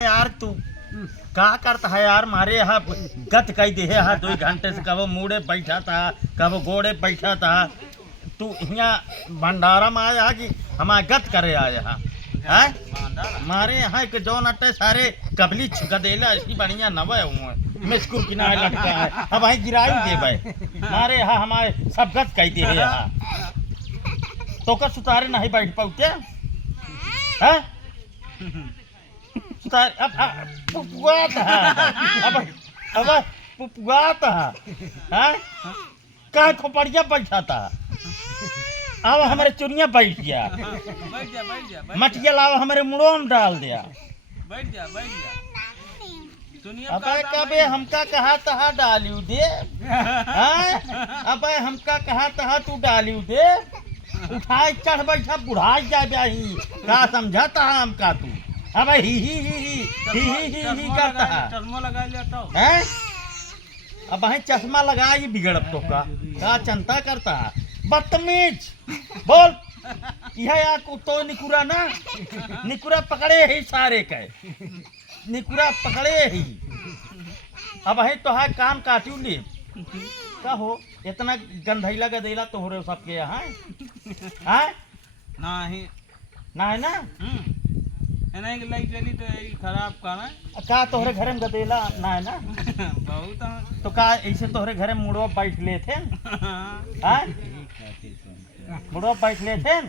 यार तू का करता है यार, मारे यहाँ गत कई दे है 2 घंटे से, कबो मुड़े बैठा था कबो गोड़े बैठा था। तू यहाँ भंडारा में आया कि हमारे गत करे आया है? मारे यहाँ के जो नटे सारे कबली गदेला ऐसी बढ़िया नवे हुए मिस्कुर किनारे लटका है। अब वही गिराई दे भाई मारे यहाँ हमारे सब गत कई दे है यहाँ। तो का सुतारे नहीं बैठ पाते हैं? अब पुपुआत है, अब पुपुआत है, कहाँ खोपड़िया बैठा था, अब हमारे चुनिया बैठ गया, मटिया लावा हमारे मुड़ों में डाल दिया। अबे कबे हमका कहा तहा डालियो दे, अबे हमका कहा तहा तू डालियो दे, उठाए चढ़ बैठा बुढ़ाई जा ब्याही का समझाता है हमका तू। अब ही करता है, चश्मा लगा लेता है। अब वही चश्मा लगा ये बिगड़ तो का चिंता करता है, बदतमीज बोल। यह या तो निकुरा ना, निकुरा पकड़े ही सारे के, निकुरा पकड़े ही। अब वही तो है कान काटू ले का हो, इतना गंधैला गदेला तो हो रहे सबके यहाँ नहीं ना है ना चली तो खराब का तोहरे घरे में गदेला ना है ना बहुत तो का ऐसे तोहरे घरे मुड़वा बैठ ले थे मुड़वा बैठ ले थे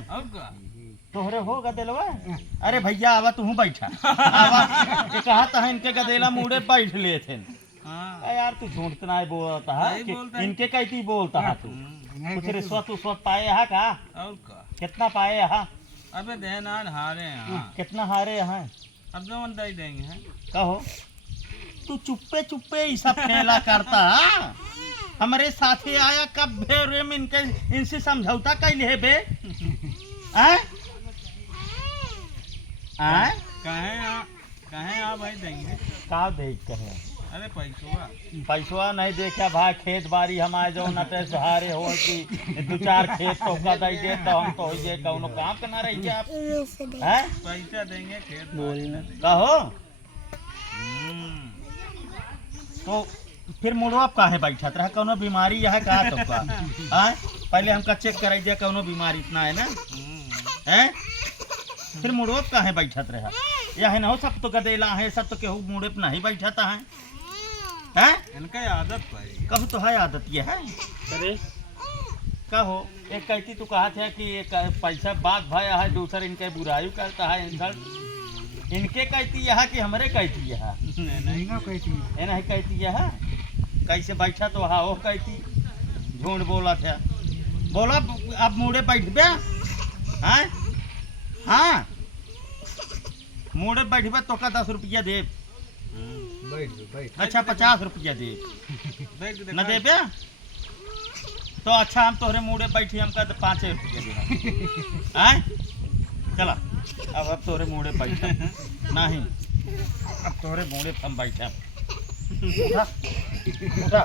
तोहरे हो गदेलवा। अरे भैया आवा तू बैठा कहा था इनके गदेला मुड़े बैठ ले थे। यार तू झूठ ना बोलता है, इनके कैसी बोलता है तू? कुछ रिश्वत उश्वत पाए है का? कितना पाए है? अबे देनार हारे हैं। कितना हारे हैं? अब जो मन दे देंगे कहो। तू चुप्पे चुप्पे ये सब खेला करता हमारे साथी आया कब भेरे में इनके इनसे समझौता कैले है बे? कहे आ भाई देंगे का दे कहे? अरे पैसवा नहीं देखा भाई, खेत बाड़ी हमारे जो नटे सहारे हो कि 2-4 खेत तो का दे दे तो हम तो ये कौनो काम करना रही आप हैं? पैसा देंगे खेत बोलना कहो। तो फिर मुड़वा काहे बैठत रहा? कौनो बीमारी है का तो का? पहले हमका चेक कराई दिया कौनो बीमारी इतना है ना हैं? फिर मुड़वा काहे बैठत रहा? यह ना हो सब तो गदेला है, सब तो केहू मुड़े पे नहीं बैठता है हैं? इनका आदत कहो तो है आदत ये है। अरे कहो एक कहती तू कहा था कि एक पैसा बात भया है, दूसर इनके बुराई करता है इंसान। इनके कहती है कि हमारे कहती है नहीं कहती है कैसे बैठा तो हाँ वो कहती झूठ बोला था। बोला अब मुड़े बैठ बे हाँ मुड़े बैठ तो का 10 रुपया दे। अच्छा 50 रुपया दे न दे बे तो अच्छा हम तोहरे मुड़े बैठी हमका तो 5 रुपया दे चला। अब तोहरे मुड़े बैठा नहीं, अब तोहरे मुड़े हम बैठा उठा, उठा।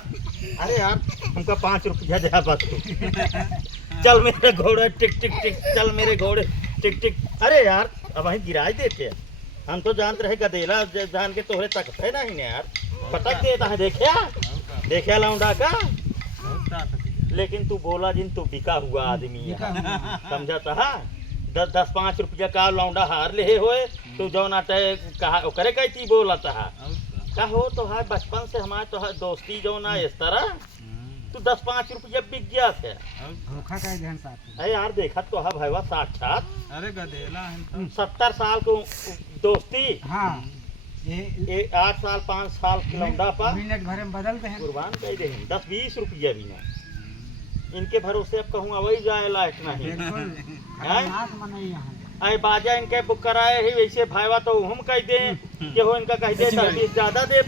अरे यार हमका 5 रुपया दे बस तू। चल मेरे घोड़े टिक टिक टिक, चल मेरे घोड़े टिक टिक। अरे यार अब वहीं गिराई देते हम तो जानते रहे गदेला जान के तोहरे तक है नहीं यार पटक देता है। देखा लौंडा का, लेकिन तू बोला जिन तू बिका हुआ आदमी है समझता है। 10-5 रुपया का लौंडा हार ले होए तू जो नाटे कहा करे कहती बोलता है का हो तो है। बचपन से हमारे तो है दोस्ती जो ना इस तरह तू 10-5 रुपया बिक गया थे। अरे यार देखा तो है भाई साक्षात। अरे गदेला 70 साल को दोस्ती हाँ 8 साल 5 साल लौंडा पर मिनट भर में बदलते हैं कुर्बान कह दे 10-20 रुपया भी ना इनके भरोसे अब कहूँ अवई जाए लायक नहीं अरे बाजा इनके बुक कराए ही वैसे भाईवा तो हम कह दे कि हो इनका कह दे 10-20 ज्यादा दे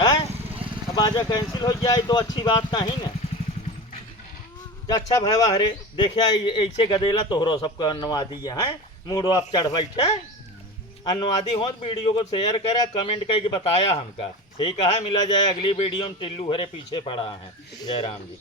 है। बाजा कैंसिल हो जाए तो अच्छी बात नहीं ना। अच्छा भाईवा हरे देखा ऐसे गदेला तोहरो सबको अन्नवादी है मूडो आप चढ़ बैठे अन्नवादी हो तो वीडियो को शेयर करे कमेंट करके बताया हमका ठीक है। मिला जाए अगली वीडियो में टिल्लू हरे पीछे पड़ा है। जय राम जी।